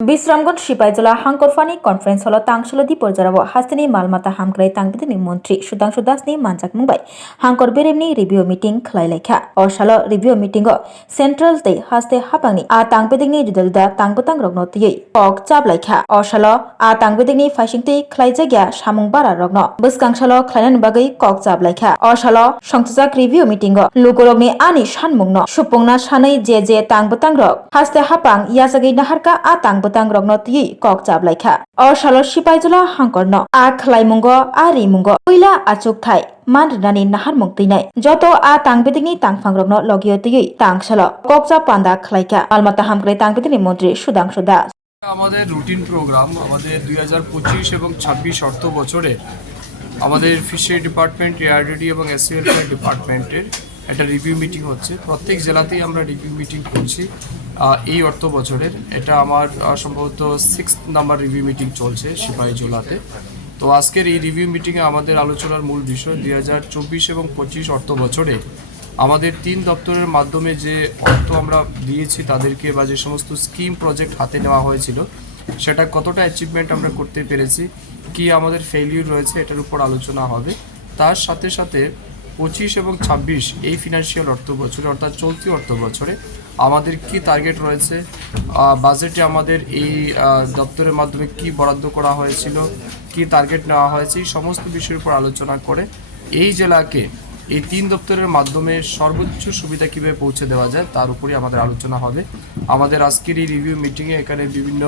Bishramganj Sepahijala হাঙ্করফানি conference hall तांगसलदी पर्जाराव हास्तिनि मालमाता हामग्राय तांगबिदिनि मन्त्री सुदांशु दासनि मानजाक मुंबाय हांकर बेरेमनि review meeting खलायलायखा असाल review meeting central तै हास्ते हापांनि आ तांगबिदिनि जुदा जुदा तांगबतांग रगनो तियै पक चाबलायखा असाल आ तांगबिदिनि फाइसिंतै खलायजाग्या सामुं बारा रगनो बसकांसाल खलायनायनि बागै कक चाबलायखा असाल संतजाक रिभिउ मिटिंग लुगरगनि आनि सानमुंनो सुपुंना सानै जे तांगबतांग रग हास्ते हापां याजागै नाहारका आ तांगबतांग रगनो तियै कक चाबलायखा असाल सिपाहीजला हांकरनो आ खलायमुंगो आ रिमुंगो उइला आचुक थाय मानरनानि नाहार मुक्तिनाय जत आ तांगबिदिनि तांगफांग्रगनो लगियो तियै तांगसाल ककचा पांदा खलायका मालमाता हामग्राय तांगबिदिनि मन्त्री सुदांशु दास আমাদের রুটিন প্রোগ্রাম আমাদের 2025 এবং 26 অর্থ বছরে আমাদের ফিশারি ডিপার্টমেন্ট, এআরডিডি এবং এসসি ওয়েলফেয়ার ডিপার্টমেন্টের একটা রিভিউ মিটিং হচ্ছে। প্রত্যেক জেলাতেই আমরা রিভিউ মিটিং করছি। এই অর্থ বছরের এটা আমার সম্ভবত 6th নাম্বার রিভিউ মিটিং চলছে সিপাহীজলাতে। তো আজকের এই রিভিউ মিটিংয়ে আমাদের আলোচনার মূল বিষয় 2024 এবং 25 অর্থ বছরে আমাদের 3 দপ্তরের মাধ্যমে যে অর্থ আমরা দিয়েছি তাদেরকে বা যে সমস্ত স্কিম প্রজেক্ট হাতে নেওয়া হয়েছিল সেটা কতটা অ্যাচিভমেন্ট আমরা করতে পেরেছি, কি আমাদের ফেলিউর রয়েছে, এটার উপর আলোচনা হবে। তার সাথে সাথে 25 এবং 26 এই ফিনান্সিয়াল অর্থ বছরে অর্থাৎ চলতি অর্থ বছরে আমাদের কি টার্গেট রয়েছে, বাজেটে আমাদের এই দপ্তরের মাধ্যমে কি বরাদ্দ করা হয়েছিল, কি টার্গেট নেওয়া হয়েছে, এই সমস্ত বিষয়ের উপর আলোচনা করে এই জেলাকে এই 3 দপ্তরের মাধ্যমে সর্বোচ্চ সুবিধা কীভাবে পৌঁছে দেওয়া যায় তার উপরই আমাদের আলোচনা হবে। আমাদের আজকের এই রিভিউ মিটিংয়ে এখানে বিভিন্ন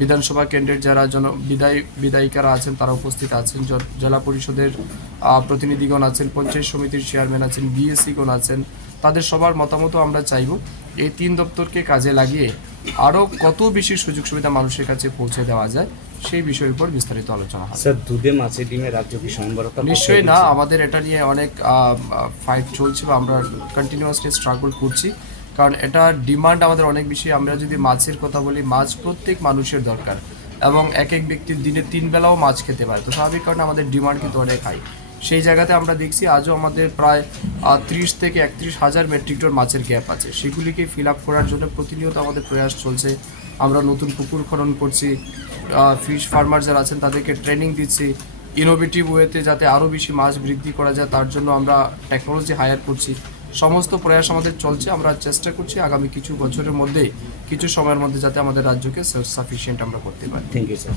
বিধানসভা কেন্দ্রের যারা বিধায়িকারা আছেন তারা উপস্থিত আছেন, জেলা পরিষদের প্রতিনিধিগণ আছেন, পঞ্চায়েত সমিতির চেয়ারম্যান আছেন, বিএসসিগণ আছেন। তাদের সবার মতামতও আমরা চাইব এই 3 দপ্তরকে কাজে লাগিয়ে আরও কত বেশি সুযোগ সুবিধা মানুষের কাছে পৌঁছে দেওয়া যায় সেই বিষয়ের উপর বিস্তারিত আলোচনা হবে। স্যার, দুধে মাছে ডিমে রাজ্য কি সম্ভারতা? নিশ্চয়ই না, আমাদের এটা নিয়ে অনেক ফাইট চলছে বা আমরা কন্টিনিউয়াসলি স্ট্রাগল করছি, কারণ এটা ডিমান্ড আমাদের অনেক বেশি। আমরা যদি মাছের কথা বলি, মাছ প্রত্যেক মানুষের দরকার এবং এক এক ব্যক্তির দিনে 3 বেলাও মাছ খেতে পারে, তো স্বাভাবিক কারণে আমাদের ডিমান্ড কিন্তু অনেক হাই। সেই জায়গাতে আমরা দেখছি আজও আমাদের প্রায় 30 থেকে 31 হাজার মেট্রিক টন মাছের গ্যাপ আছে। সেগুলিকে ফিল আপ করার জন্য প্রতিনিয়ত আমাদের প্রয়াস চলছে। আমরা নতুন পুকুর খনন করছি, ফিশ ফার্মার যারা আছেন তাদেরকে ট্রেনিং দিচ্ছি, ইনোভেটিভ ওয়েতে যাতে আরও বেশি মাছ বৃদ্ধি করা যায় তার জন্য আমরা টেকনোলজি হায়ার করছি। সমস্ত প্রয়াস আমাদের চলছে। আমরা চেষ্টা করছি আগামী কিছু বছরের মধ্যেই, কিছু সময়ের মধ্যে যাতে আমাদের রাজ্যকে সেলফ সাফিসিয়েন্ট আমরা করতে পারি। Thank you sir.